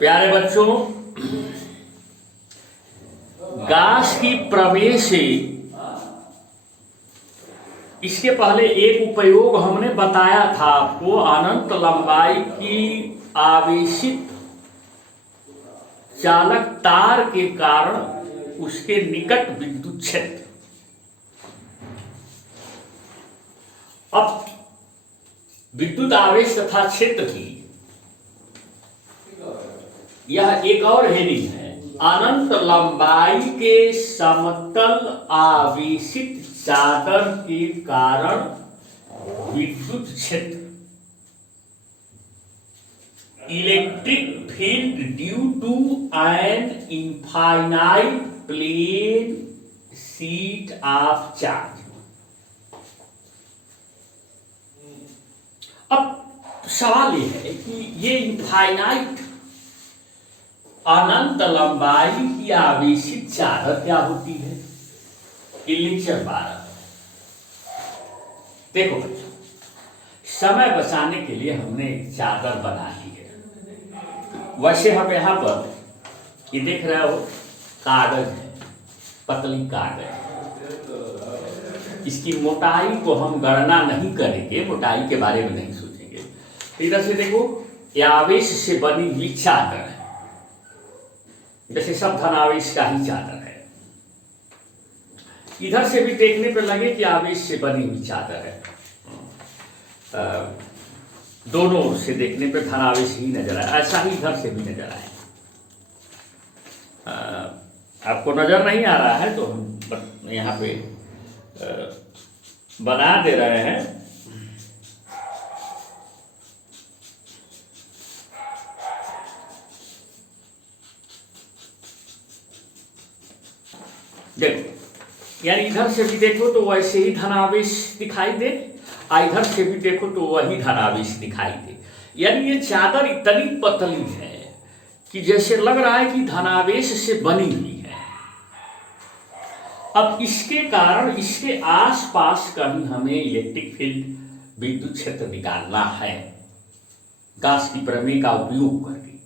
प्यारे बच्चों, गास की प्रवेशी, इसके पहले एक उपयोग हमने बताया था आपको। अनंत लंबाई की आवेशित चालक तार के कारण उसके निकट विद्युत क्षेत्र। अब विद्युत आवेश तथा क्षेत्र की यह एक और हेडिंग है। अनंत लंबाई के समतल आवेशित चादर के कारण विद्युत क्षेत्र, electric field due to an infinite plane sheet of charge. अब सवाल यह है कि ये इनफाइनाइट अनंत लंबाई की आवेशित चादर क्या होती है? लेक्चर 12। देखो बच्चों, समय बचाने के लिए हमने एक चादर बना ली है। वैसे हम यहां पर ये देख रहे हो, कागज है, पतली कागज। इसकी मोटाई को हम गणना नहीं करेंगे, मोटाई के बारे में नहीं सोचेंगे। इधर से देखो, ये आवेश से बनी हुई चादर है। जैसे सब धनावेश का ही चादर है। इधर से भी देखने पर लगे कि आवेश से बनी हुई चादर है। दोनों ओर से देखने पर धनावेश ही नजर आए, ऐसा ही इधर से भी नजर आए। आपको नजर नहीं आ रहा है तो हम यहाँ पे बना दे रहे हैं। देखो, यानी इधर से भी देखो तो वैसे ही धनावेश दिखाई दे, और इधर से भी देखो तो वही धनावेश दिखाई दे। यानी ये चादर इतनी पतली है कि जैसे लग रहा है कि धनावेश से बनी हुई है। अब इसके कारण इसके आसपास कहीं हमें इलेक्ट्रिक फील्ड, विद्युत क्षेत्र निकालना है गास की प्रमेय का उपयोग करके।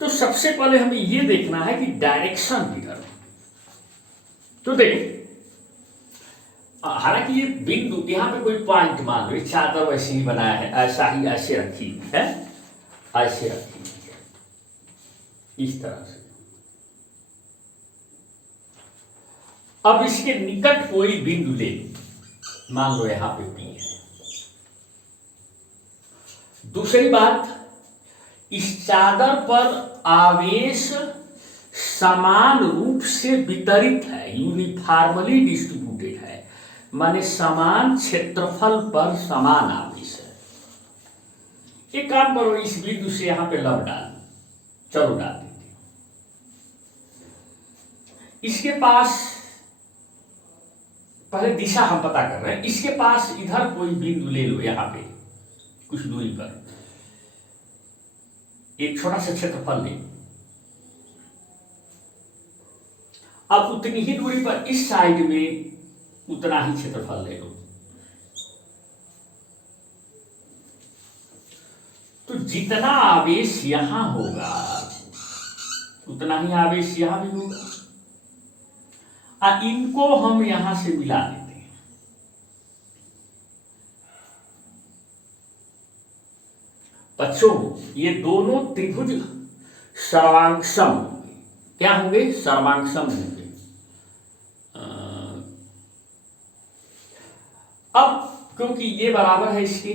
तो सबसे पहले हमें यह देखना है कि डायरेक्शन किधर। तो देखिए, हालांकि ये बिंदु, यहां पे कोई पॉइंट मान लो, चादर वैसे ही बनाया है, ऐसा ही ऐसे रखी है, ऐसे रखी है, इस तरह से। अब इसके निकट कोई बिंदु ले, मान लो यहां पे P है। दूसरी बात, इस चादर पर आवेश समान रूप से वितरित है, यूनिफॉर्मली डिस्ट्रीब्यूटेड है, माने समान क्षेत्रफल पर समान आवेश है। एक काम करो, इस बिंदु से यहां पे लंब डाल, चलो डाल देते। इसके पास पहले दिशा हम पता कर रहे हैं। इसके पास इधर कोई बिंदु ले लो, यहां पे कुछ दूरी पर एक छोटा सा क्षेत्रफल ले। अब उतनी ही दूरी पर इस साइड में उतना ही क्षेत्रफल ले लो। तो जितना आवेश यहां होगा उतना ही आवेश यहां भी होगा, और इनको हम यहां से मिला देते हैं। बच्चों, ये दोनों त्रिभुज सर्वांगसम होंगे। क्या होंगे? सर्वांगसम होंगे। अब क्योंकि ये बराबर है इसके,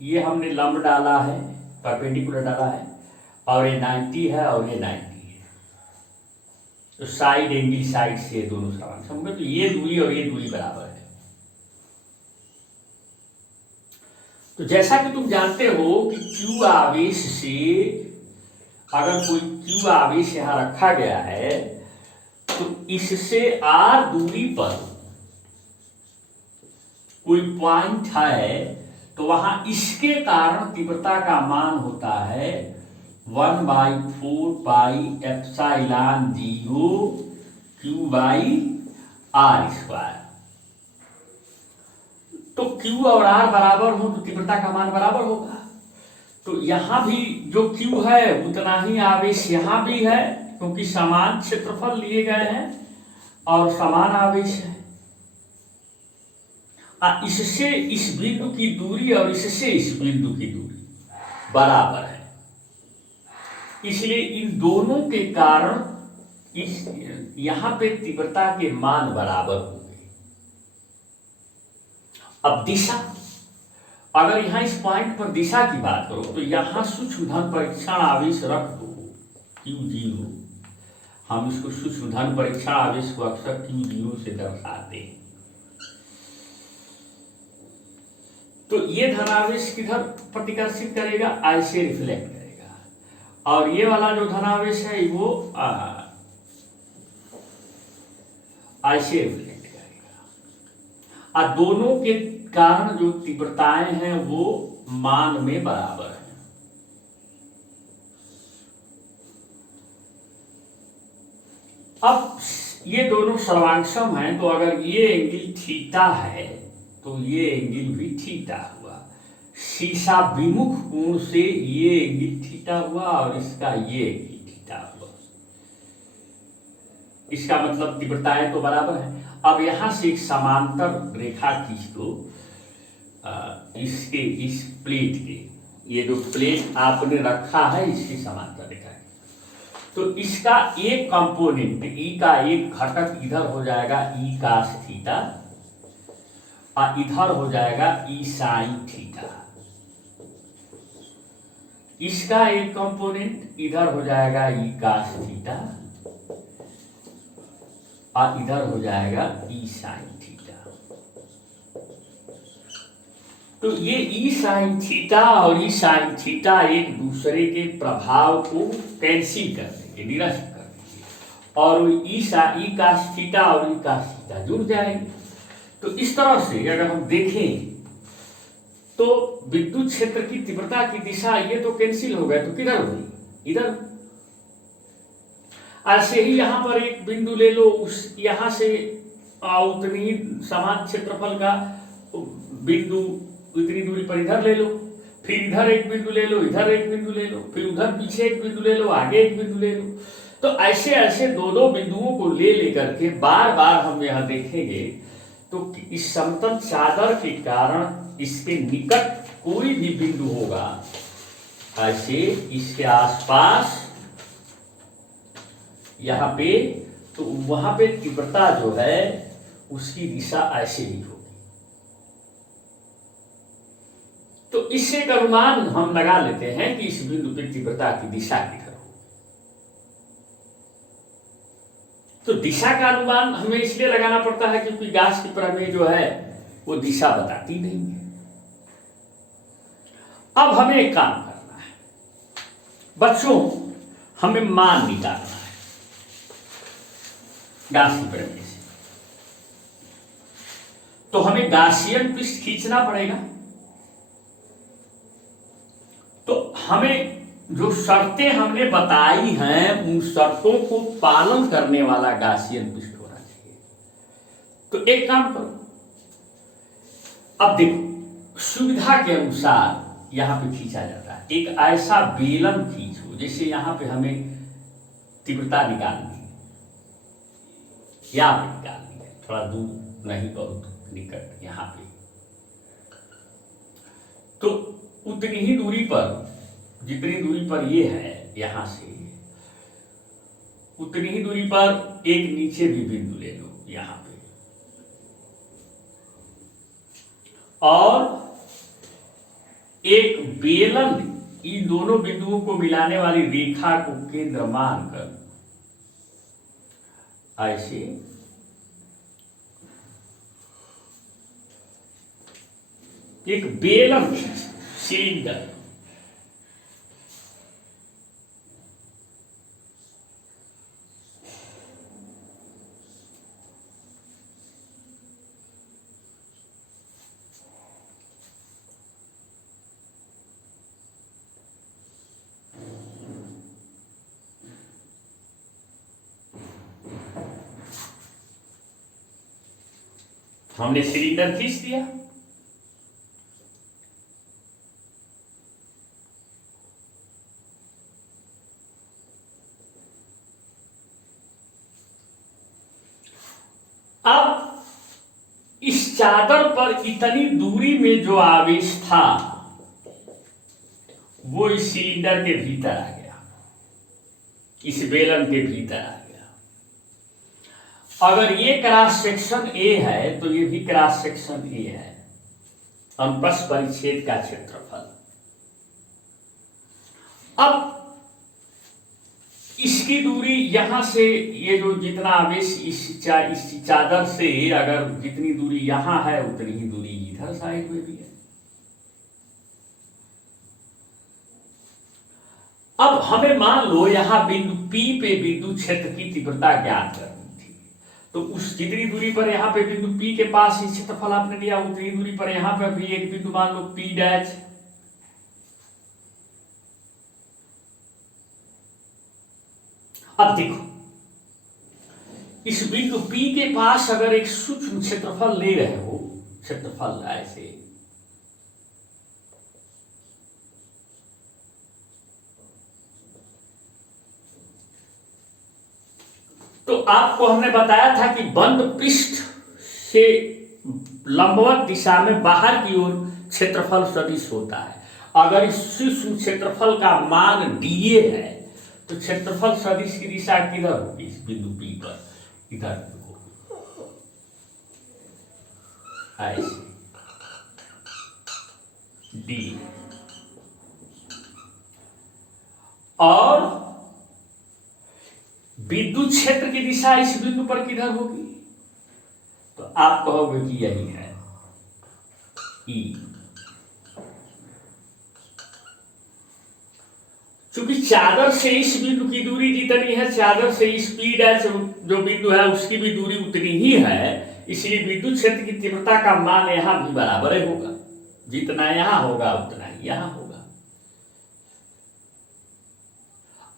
ये हमने लंब डाला है, परपेंडिकुलर डाला है, और ये 90 है और ये 90 है, तो साइड एंगल साइड से दोनों सर्वांगसम होंगे। तो ये दूरी और ये दूरी बराबर है। तो जैसा कि तुम जानते हो कि Q आवेश से, अगर कोई Q आवेश यहां रखा गया है तो इससे R दूरी पर कोई पॉइंट है, तो वहां इसके कारण तीव्रता का मान होता है 1/4 पाई एप्सिलॉन 0 Q/r²। तो Q और R बराबर हो तो तीव्रता का मान बराबर होगा। तो यहाँ भी जो Q है उतना ही आवेश यहाँ भी है, क्योंकि समान क्षेत्रफल लिए गए हैं और समान आवेश है। इससे इस बिंदु की दूरी और इससे इस बिंदु की दूरी बराबर है, इसलिए इन दोनों के कारण इस यहां पे तीव्रता के मान बराबर होंगे। अब दिशा, अगर यहां इस पॉइंट पर दिशा की बात करो तो यहां सूक्ष्म धन परीक्षण आवेश रख दो Q0, हम इसको सूक्ष्म धन परीक्षण आवेश को अक्सर Q0 से दर्शाते हैं। तो ये धनावेश किधर प्रतिकर्षित करेगा, ऐसे रिफ्लेक्ट करेगा, और ये वाला जो धनावेश है वो ऐसे रिफ्लेक्ट करेगा, और दोनों के कारण जो तीव्रताएं हैं वो मान में बराबर है। अब ये दोनों सर्वांगसम हैं, तो अगर ये एंगल थीटा है तो ये एंगल भी थीटा हुआ, शीशा विमुख कोण से ये एंगल थीटा हुआ और इसका ये एंगल थीटा हुआ। इसका मतलब तीव्रताएं तो बराबर है। अब यहां से एक समांतर रेखा खींच दो इसके इस प्लेट के, ये जो प्लेट आपने रखा है इसकी समांतर रेखा, तो इसका एक कंपोनेंट ई का एक घटक इधर हो जाएगा ई कास थीटा, और इधर हो जाएगा ई साइन थीटा। इसका एक कंपोनेंट इधर हो जाएगा ई कास थीटा, और इधर हो जाएगा ई साइन थीटा। तो ये ई साइन थीटा और ई साइन थीटा एक दूसरे के प्रभाव को कैंसिल कर देंगे, निरस्त कर देंगे, और ई कास थीटा और ई कास थीटा जुड़ जाएंगे। तो इस तरह से अगर हम देखें तो विद्युत क्षेत्र की तीव्रता की दिशा ये तो कैंसिल हो गया, तो किधर होगी, इधर। ऐसे ही यहां पर एक बिंदु ले लो, उस यहां से उतनी समान क्षेत्रफल का बिंदु इतनी दूरी पर इधर ले लो, फिर इधर एक बिंदु ले लो, इधर एक बिंदु ले लो, फिर उधर पीछे एक बिंदु ले लो, आगे एक बिंदु ले लो। तो ऐसे ऐसे दो बिंदुओं को ले लेकर के बार बार हम यहां देखेंगे तो इस समतल चादर के कारण इसके निकट कोई भी बिंदु होगा, ऐसे इसके आसपास यहाँ पे, तो वहां पे तीव्रता जो है उसकी दिशा ऐसे ही होगी। तो इससे एक अनुमान हम लगा लेते हैं कि इस बिंदु पे तीव्रता की दिशा किधर हो। तो दिशा का अनुमान हमें इसलिए लगाना पड़ता है क्योंकि गाउस की प्रमेय जो है वो दिशा बताती नहीं है। अब हमें एक काम करना है बच्चों, हमें मान निकालना है गाउस की प्रमेय से। तो हमें गाउसियन पृष्ठ खींचना पड़ेगा। तो हमें जो शर्तें हमने बताई हैं उन शर्तों को पालन करने वाला गाउसियन पृष्ठ होना चाहिए। तो एक काम करो, अब देखो सुविधा के अनुसार यहां पे खींचा जाता है। एक ऐसा बेलन खींचो जैसे यहां पे हमें तीव्रता निकालनी है, यहां पे निकालनी है, थोड़ा दूर नहीं बहुत निकट यहां पे। तो उतनी ही दूरी पर, जितनी दूरी पर ये है यहां से, उतनी ही दूरी पर एक नीचे भी बिंदु ले लो यहां पे, और एक बेलन इन दोनों बिंदुओं को मिलाने वाली रेखा को केंद्र मानकर ऐसे एक बेलन सिलेंडर, हमने सिलेंडर खींच दिया। चादर पर इतनी दूरी में जो आवेश था वो इस सिलेंडर के भीतर आ गया, इस बेलन के भीतर आ गया। अगर ये क्रॉस सेक्शन ए है तो ये भी क्रॉस सेक्शन ए है, अनुप्रस्थ परिच्छेद का क्षेत्रफल। अब इसकी दूरी यहां से, ये जो जितना आवेश इस चादर से अगर जितनी दूरी यहां है उतनी ही दूरी इधर साइड में भी है। अब हमें मान लो यहां बिंदु P पे बिंदु क्षेत्र की तीव्रता ज्ञात करनी थी, तो उस जितनी दूरी पर यहां पे बिंदु P के पास ही क्षेत्रफल आपने लिया, उतनी दूरी पर यहां पर भी एक बिंदु मान लो P डैश। अब देखो इस बिंदु P के पास अगर एक सूक्ष्म क्षेत्रफल ले रहे हो, क्षेत्रफल ऐसे, तो आपको हमने बताया था कि बंद पृष्ठ से लंबवत दिशा में बाहर की ओर क्षेत्रफल सदिश होता है। अगर इस सूक्ष्म क्षेत्रफल का मान dA है तो क्षेत्रफल सदिश की दिशा किधर होगी? इस बिंदु P पर इधर होगी, ऐसे D। और विद्युत क्षेत्र की दिशा इस बिंदु पर किधर होगी? तो आप कहोगे कि यही है E। क्योंकि चादर से इस बिंदु की दूरी जितनी है, चादर से इस P डैश जो बिंदु है उसकी भी दूरी उतनी ही है, इसलिए विद्युत क्षेत्र की तीव्रता का मान यहां भी बराबर ही होगा, जितना यहां होगा उतना ही यहां होगा।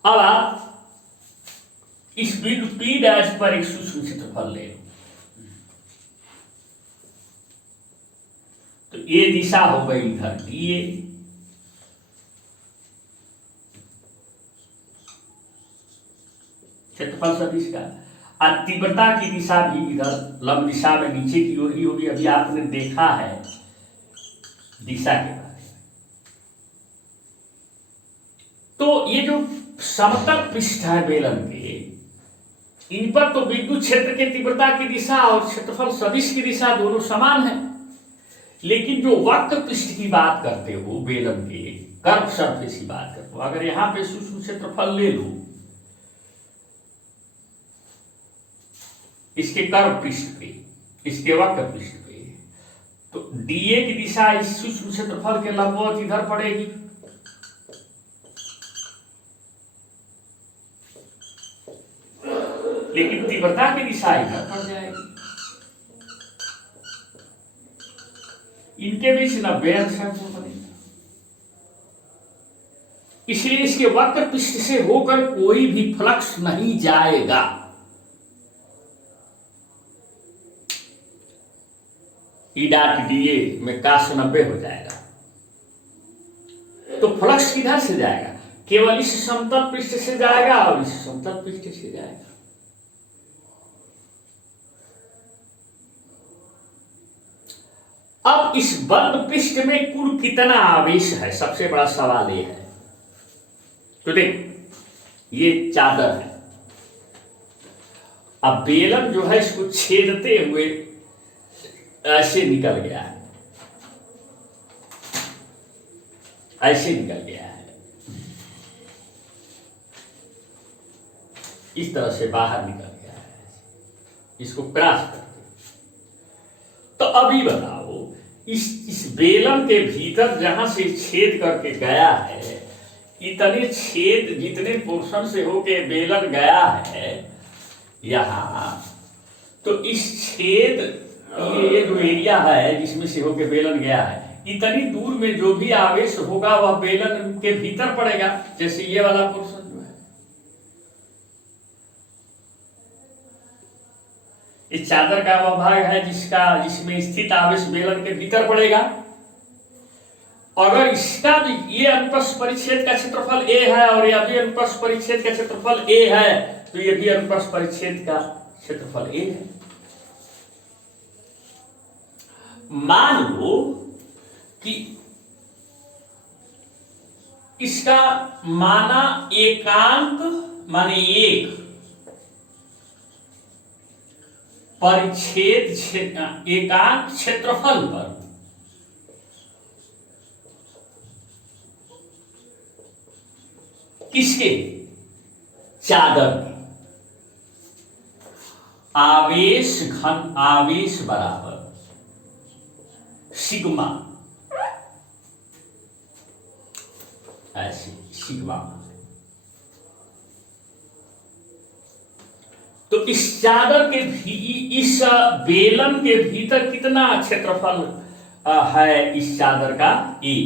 अब आप इस बिंदु P डैश पर एक सूक्ष्म क्षेत्रफल ले लो, तो ये दिशा हो गई इधर dA, क्षेत्रफल सदिश का, और तीव्रता की दिशा भी इधर लंब दिशा में नीचे की ओर ही होगी। अभी आपने देखा है दिशा के बारे में। तो ये जो समतल पृष्ठ है बेलन के, इन पर तो विद्युत क्षेत्र के तीव्रता की दिशा और क्षेत्रफल सदिश की दिशा दोनों समान है, लेकिन जो वक्र पृष्ठ की बात करते हो बेलन के, कर्व सरफेस की बात करते हो, अगर यहां पे सूक्ष्म क्षेत्रफल ले लो इसके कर्व पृष्ठ पे, इसके वक्र पृष्ठ पे, तो dA की दिशा इस सूक्ष्म क्षेत्रफल के लंबवत इधर पड़ेगी, लेकिन तीव्रता की दिशा इधर पड़ जाएगी। इनके बीच 90 अंश कोण बनेगा, इसलिए इसके वक्र पृष्ठ से होकर कोई भी फ्लक्स नहीं जाएगा। E डॉट dA में cos 90 हो जाएगा, तो फ्लक्स किधर से जाएगा? केवल इस समतल पृष्ठ से जाएगा और इस समतल पृष्ठ से जाएगा। अब इस बंद पृष्ठ में कुल कितना आवेश है, सबसे बड़ा सवाल ये है। तो देख ये चादर है, अब बेलन जो है इसको छेदते हुए ऐसे निकल गया है, ऐसे निकल गया है, इस तरह से बाहर निकल गया है, इसको क्रॉस करके। तो अभी बताओ इस बेलन के भीतर जहां से छेद करके गया है, इतने छेद जितने पोर्शन से होके बेलन गया है यहां, तो इस छेद ये जो एरिया है जिसमें से होके बेलन गया है, इतनी दूर में जो भी आवेश होगा वह बेलन के भीतर पड़ेगा। जैसे ये वाला पोर्शन जो है, इस चादर का वह भाग है जिसमें स्थित आवेश बेलन के भीतर पड़ेगा। अगर इसका भी ये अनुप्रस्थ परिच्छेद का क्षेत्रफल A है और यह भी अनुप्रस्थ परिच्छेद का क्षेत्रफल A है, तो ये भी अनुप्रस्थ परिच्छेद का क्षेत्रफल A है। मान लो कि इसका माना एकांक माने एक परिच्छेद एकांक क्षेत्रफल पर किसके चादर के आवेश घन आवेश बराबर सिग्मा, ऐसे सिग्मा। तो इस चादर के भी इस बेलन के भीतर कितना क्षेत्रफल है इस चादर का ए।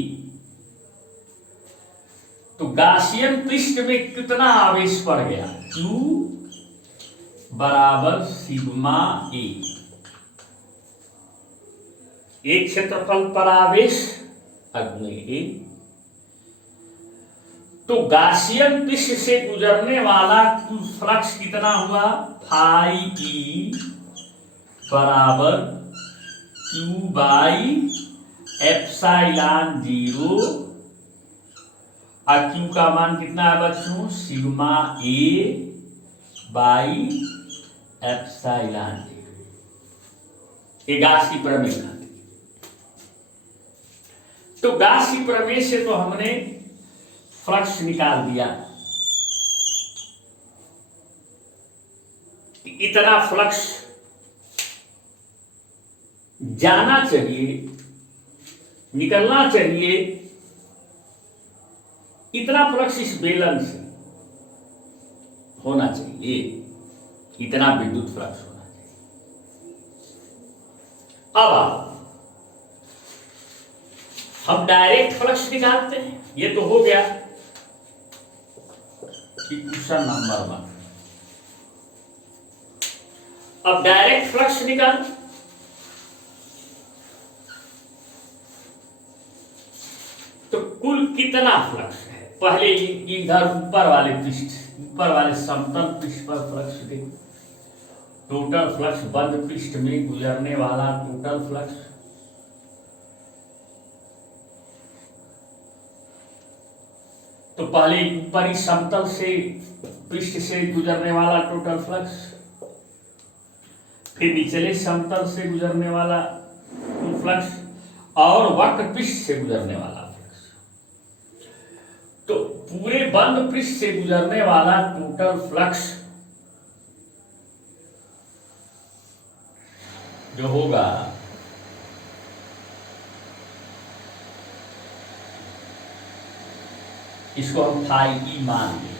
तो गासियन पृष्ठ में कितना आवेश पड़ गया Q बराबर सिग्मा ए। एक क्षेत्रफल पर आवेश अग्नि ए। तो गासियन पृष्ठ से गुजरने वाला कुल फ्लक्स कितना हुआ फाई ई बराबर Q बाई एप्सिलॉन 0 और Q का मान कितना है बच्चों सिग्मा ए बाई एप्सिलॉन 0। ये गासी प्रमेय था। तो गासी प्रमेय से तो हमने फ्लक्स निकाल दिया कि इतना फ्लक्स जाना चाहिए, निकलना चाहिए, इतना फ्लक्स इस बेलन से होना चाहिए, इतना विद्युत फ्लक्स होना चाहिए। अब हम डायरेक्ट फ्लक्स निकालते हैं। ये तो हो गया क्वेश्चन नंबर 1। अब डायरेक्ट फ्लक्स निकाल। तो कुल कितना फ्लक्स है पहले इधर ऊपर वाले पृष्ठ, ऊपर वाले समतल पृष्ठ पर फ्लक्स देखो। टोटल फ्लक्स बंद पृष्ठ में गुजरने वाला टोटल फ्लक्स तो पहले ऊपरी समतल से पृष्ठ से गुजरने वाला टोटल फ्लक्स, फिर निचले समतल से गुजरने वाला फ्लक्स और वक्र पृष्ठ से गुजरने वाला फ्लक्स। तो पूरे बंद पृष्ठ से गुजरने वाला टोटल फ्लक्स जो होगा इसको हम फाई ई मान लें।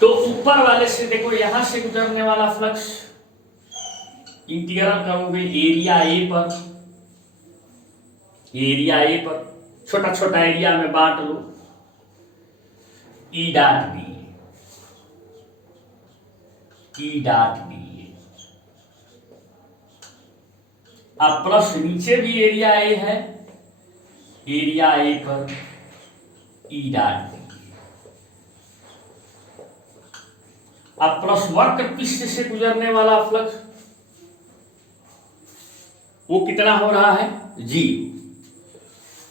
तो ऊपर वाले से देखो यहां से गुजरने वाला फ्लक्स इंटीग्रल करोगे एरिया ए पर, एरिया ए पर छोटा छोटा एरिया में बांट लो E dot B, E dot B. अब प्लस नीचे भी एरिया ए है, एरिया ए पर ई डॉट बी। अब प्लस वक्र पृष्ठ से गुजरने वाला फ्लक्स वो कितना हो रहा है 0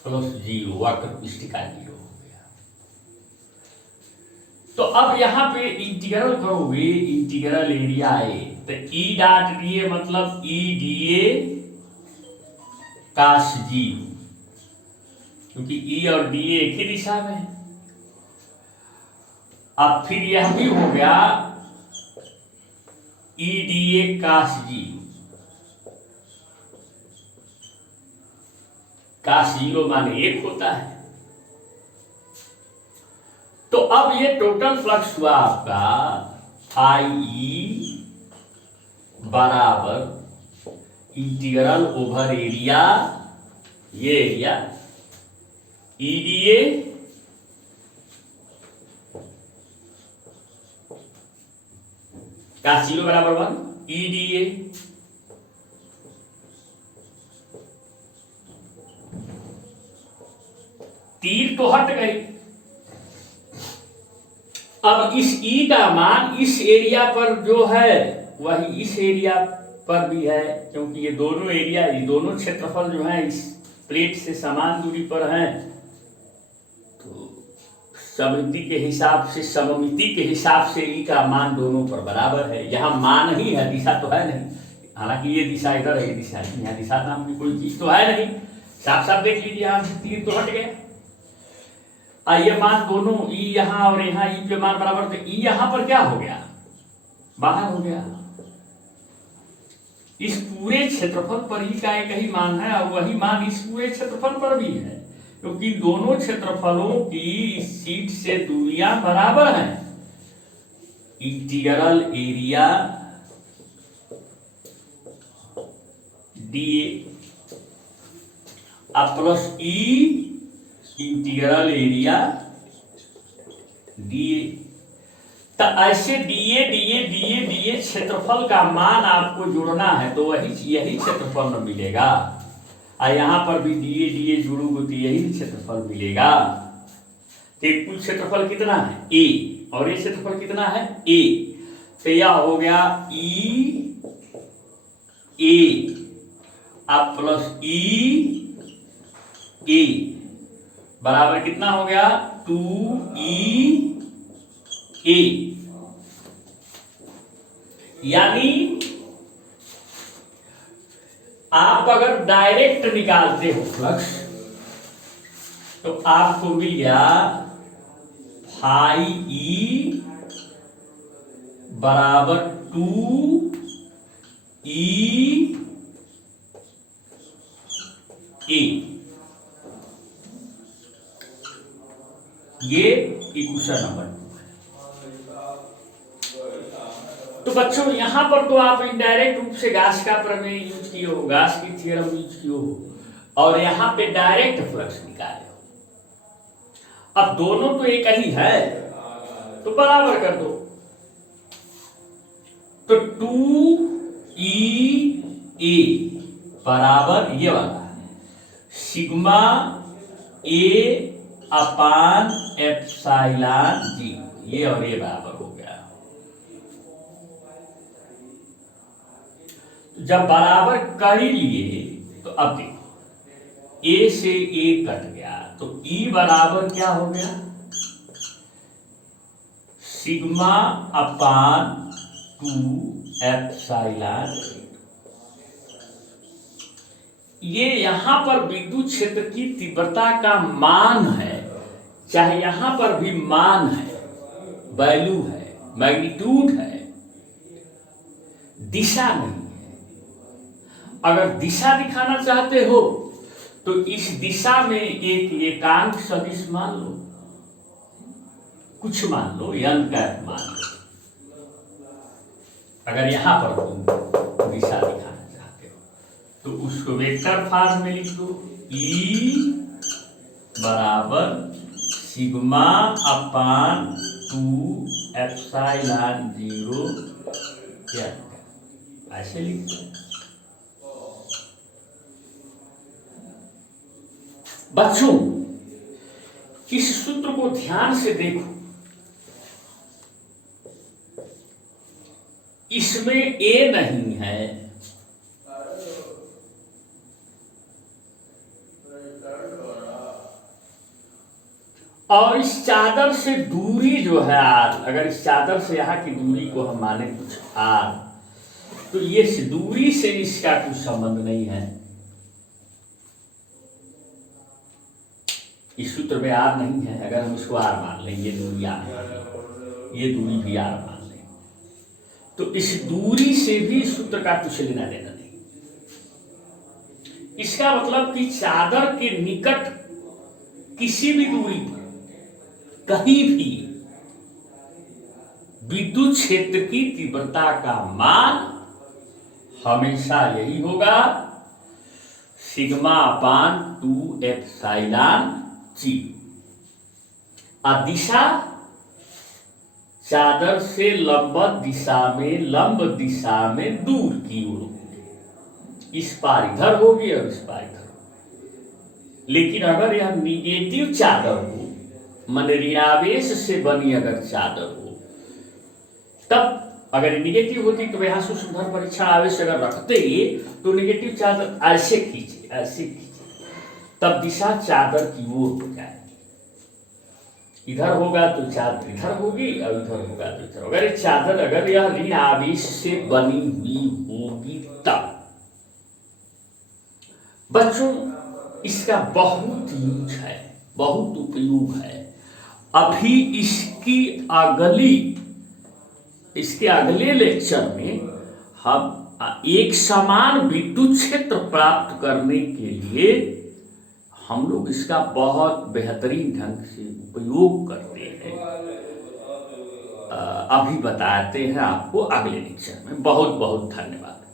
प्लस 0, वक्र पृष्ठ का 0 हो गया। तो अब यहां पे इंटीग्रल करोगे इंटीग्रल एरिया ए, तो ई डॉट डी ए मतलब ई डी ए काश 0, क्योंकि ई और डी ए एक ही दिशा में है। अब फिर यह भी हो गया ई डी ए काश 0, काश 0 माने 1 होता है। तो अब ये टोटल फ्लक्स हुआ आपका फाई ई बराबर इंटीग्रल ओवर एरिया, ये एरिया ई डी ए का 0 बराबर 1 ई डी ए तीर तो हट गई। अब इस ई का मान इस एरिया पर जो है वही इस एरिया पर भी है, क्योंकि ये दोनों एरिया, ये दोनों क्षेत्रफल जो है इस प्लेट से समान दूरी पर हैं। तो सममिति के हिसाब से ई का मान दोनों पर बराबर है। यहाँ मान ही है, दिशा तो है नहीं। हालांकि ये दिशा इधर है, ये दिशा है, यहाँ दिशा नाम की कोई चीज तो है नहीं। साफ साफ देख लीजिए, यहाँ से तीर तो हट गया। ये मान दोनों ई यहाँ और यहाँ ई पे मान बराबर, तो ई यहाँ पर क्या हो गया, बाहर हो गया। इस पूरे क्षेत्रफल पर ई का एक ही मान है और वही मान इस पूरे क्षेत्रफल पर भी है, क्योंकि दोनों क्षेत्रफलों की इस शीट से दूरियां बराबर हैं। इंटीग्रल एरिया डी प्लस ई इंटीग्रल एरिया डी। तो ऐसे डीए क्षेत्रफल का मान आपको जोड़ना है, तो यही क्षेत्रफल में मिलेगा। और यहां पर भी डीए जोड़ोगे तो यही क्षेत्रफल मिलेगा। तो कुल क्षेत्रफल कितना है ए, और ये क्षेत्रफल कितना है ए। तो यह हो गया ई ए अब प्लस ई ए बराबर कितना हो गया 2e ए। यानी आप अगर डायरेक्ट निकालते हो फ्लक्स तो आपको मिल गया फाई ई बराबर 2e ए। ये इक्वेशन नंबर 2 है। तो बच्चों यहां पर तो आप इनडायरेक्ट रूप से गास का प्रमेय यूज किए हो, गास की थ्योरम यूज किए हो, और यहां पे डायरेक्ट फ्लक्स निकाले हो। अब दोनों तो एक ही है तो बराबर कर दो। तो 2e ए बराबर ये वाला सिग्मा ए अपान एप्सिलॉन जी, ये और ये बराबर हो गया। जब बराबर कर ही लिए तो अब देखो ए से ए कट गया तो ई बराबर क्या हो गया सिग्मा अपान 2 एप्सिलॉन। ये यहां पर विद्युत क्षेत्र की तीव्रता का मान है, चाहे यहां पर भी मान है, वैल्यू है, मैग्नीट्यूड है, दिशा नहीं है। अगर दिशा दिखाना चाहते हो तो इस दिशा में एक एकांक सदिश मान लो, कुछ मान लो, n कैप मान लो। अगर यहां पर तुम दिशा दिखाना चाहते हो तो उसको वेक्टर फॉर्म में लिख दो, E बराबर सिग्मा अपान 2 एप्सिलॉन 0 क्या ऐसे लिख दो। बच्चों इस सूत्र को ध्यान से देखो, इसमें ए नहीं है, और इस चादर से दूरी जो है आर, अगर इस चादर से यहां की दूरी को हम माने कुछ आर, तो ये दूरी से इसका कुछ संबंध नहीं है। इस सूत्र में आर नहीं है, अगर हम इसको आर मान लें, ये दूरी आर मान लें, ये दूरी भी आर मान लें, तो इस दूरी से भी सूत्र का कुछ लेना देना नहीं। इसका मतलब कि चादर के निकट किसी भी दूरी पर कहीं भी विद्युत क्षेत्र की तीव्रता का मान हमेशा यही होगा सिग्मा अपान 2 एप्सिलॉन जी। दिशा चादर से लंब दिशा में दूर की ओर होगी, इस पार इधर होगी और इस पार इधर होगी। लेकिन अगर यह निगेटिव चादर हो मन ऋणावेश से बनी अगर चादर हो, तब अगर निगेटिव होती तो यहाँ सुंदर परीक्षा आवेश अगर रखते तो निगेटिव चादर ऐसे खींचे, तब दिशा चादर की ओर हो जाएगी। इधर होगा तो चादर इधर होगी और इधर होगा तो इधर। अगर चादर अगर यह ऋण आवेश से बनी हुई होगी तब बच्चों इसका बहुत यूज है, बहुत उपयोग है। अभी इसके अगले लेक्चर में हम एक समान विद्युत क्षेत्र प्राप्त करने के लिए हम लोग इसका बहुत बेहतरीन ढंग से उपयोग करते हैं। अभी बताते हैं आपको अगले लेक्चर में। बहुत बहुत धन्यवाद।